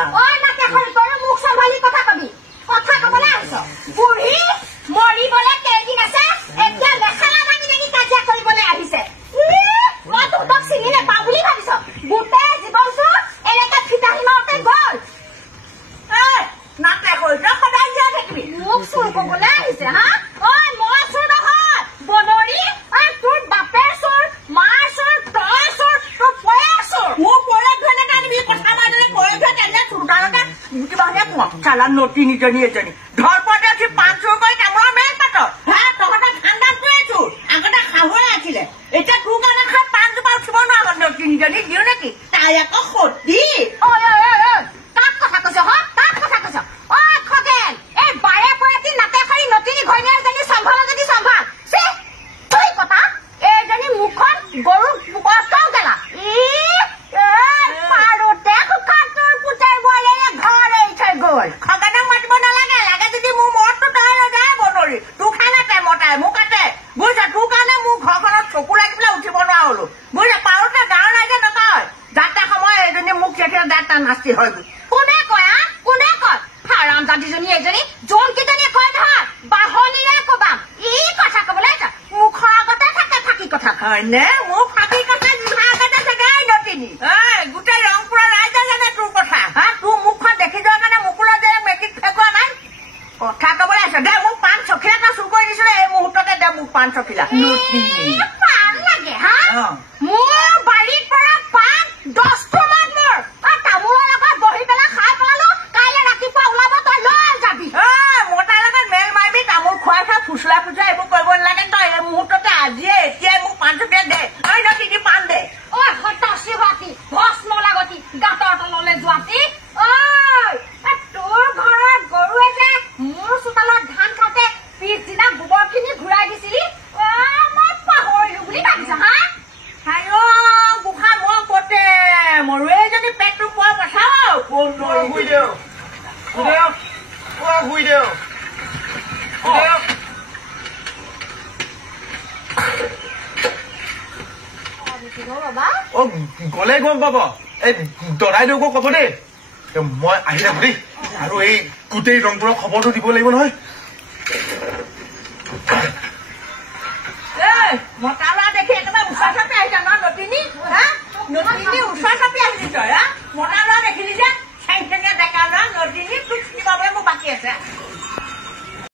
ঐ নাকে খৰি তই মুখ চম্ভালি কথা কবি কথা কবলৈ আহিছ বুঢ়ী মৰিবলৈ কেইদিন আছে এতিয়া মেখেলা ভাঙি ভাঙি কাজিয়া কৰিবলৈ আহিছে মই তহঁতক চিনি নাপাওঁ বুলি ভাবিছ গোটেই জীৱনটো এনেকে ফিতাহী মাৰোঁতে গ'ল নাকে খৰি তই সদায় জীয়াই থাকিবি মোক চুৰ কৰিবলৈ আহিছে হা ঐ মই চুৰ নহয় বনৰী তোৰ বাপেৰ চুৰ মাৰ চুৰ তই চুৰ তোৰ পয়েৰ চুৰ মোৰ পয়েৰ ধৰণে কান্দিবি কথা মাৰিলে পয়েৰ ধৰণে কান্দিলে চুৰ কাৰণে কিবা হ'লে কোৱা চালা নটি নিজনী এজনী ধৰপতে উঠি পাণ চুৰ কৰি কামোৰৰ মেইন পাতৰ হা তহঁতে ঠাণ্ডাত পৰি চুৰ আগতে খাবই আছিলে এতিয়া তোৰ কাৰণে খাই পাণজোপা উঠিব নোৱাৰ নটি নিজনী দিওঁ নেকি তাই আকৌ সতী ঐ তাক কথা কৈছ হ তাক কথা কৈছ ঐ খগেন এই বাৰে পৰেতি নাতে খৰি নটিনী ঘৈণীয়েকজনী চম্ভাল যদি চম্ভাল চে তই কথা এইজনী মুখখন গৰু কষ্টও গেলা পাৰোতে শুকান তোৰ পুতেৰ বোৱাৰীয়ে ঘৰ এৰি থৈ গ'ল খগেনক মাতিব নালাগে লাগে যদি মোৰ মৰতো তই নাযায় বনৰী তোৰ খানাতে মতাই মোক কাটে বুজিছ তোৰ কাৰণে মোৰ ঘৰখনত চকু লাগি পেলাই উঠিব নোৱাৰা হলো বুজিছ পাৰোতে গাঁৱৰ ৰাইজে নকয় যাতে সময় এইজনী মোক যেতিয়া দাঁত নাস্তি হৈ গ'ল কোনে কয় কোনে কয় হাৰাম জাতিজনী এজনী যোন কেইজনীয়ে কয় নহয় বাহনীৰে কবাম এই কথা কবলৈ মুখৰ আগতে থাকে ফাঁকি কথা হয়নে মোৰ ফাঁকি কথা জিভা আগতে থাকে নটিনী গোটেই ৰংপুৰৰ ৰাইজে জানে তোৰ কথা হা তোৰ মুখখন দেখি যোৱাৰ কাৰণে মুকুলৰ যে মেট্ৰিক ফেকোৱা নাই কথা কবলৈ আছে দে মোক পাণ চখিলা এটা চুৰ কৰি দিছিলে এই মুহূৰ্ততে দে মোক পাণ চখিলা পাণ লাগে হা মোৰ বাৰীৰ পৰা পাণ 10টা মান মোৰ তামোলৰ লগত বহি পেলাই খাই পেলালো কাইলৈ ৰাতিপুৱা ওলাব তই লৈ যাবি মোৰ তাৰ লগত মেল মাৰিবি তামোল খুৱাই খাই ফুচলা ফুচলা এইবোৰ কৰিব নালাগে তই এই মুহূৰ্ততে আজিয়ে এতিয়াই মোক পাণ চখিলা দে নটিনী পাণ দে ঐ হতাশী হোৱাতি ভস্ম লাগতি গাঁতৰ তললৈ যোৱাতি তোৰ ঘৰত গৰুৱে যে মোৰ চোতালত ধান খাওঁতে পিছদিনা গোবৰখিনি ঘূৰাই দিছিলি মই পাহৰিলো বুলি ভাবিছ হা গোসাঁই মই পতে মৰুৱে যদি পেটটো পোৱা পঠাও শুই দেও গলে গম পাব এই দৰাইদেউকো কব দেই মই আহি থাকো দেই আৰু এই গোটেই ৰংপুৰৰ খবৰটো দিব লাগিব নহয় মতা ল'ৰা দেখি একেবাৰে ওচৰ চাপি আহিছ ন নটিনী নটিনী ওচৰ চাপি আহিলি তই মতা ল'ৰা দেখিলি যে চেং চেঙে ডেকা ল'ৰা নটিনী তোক চিনি পাবলৈ মোৰ বাকী আছে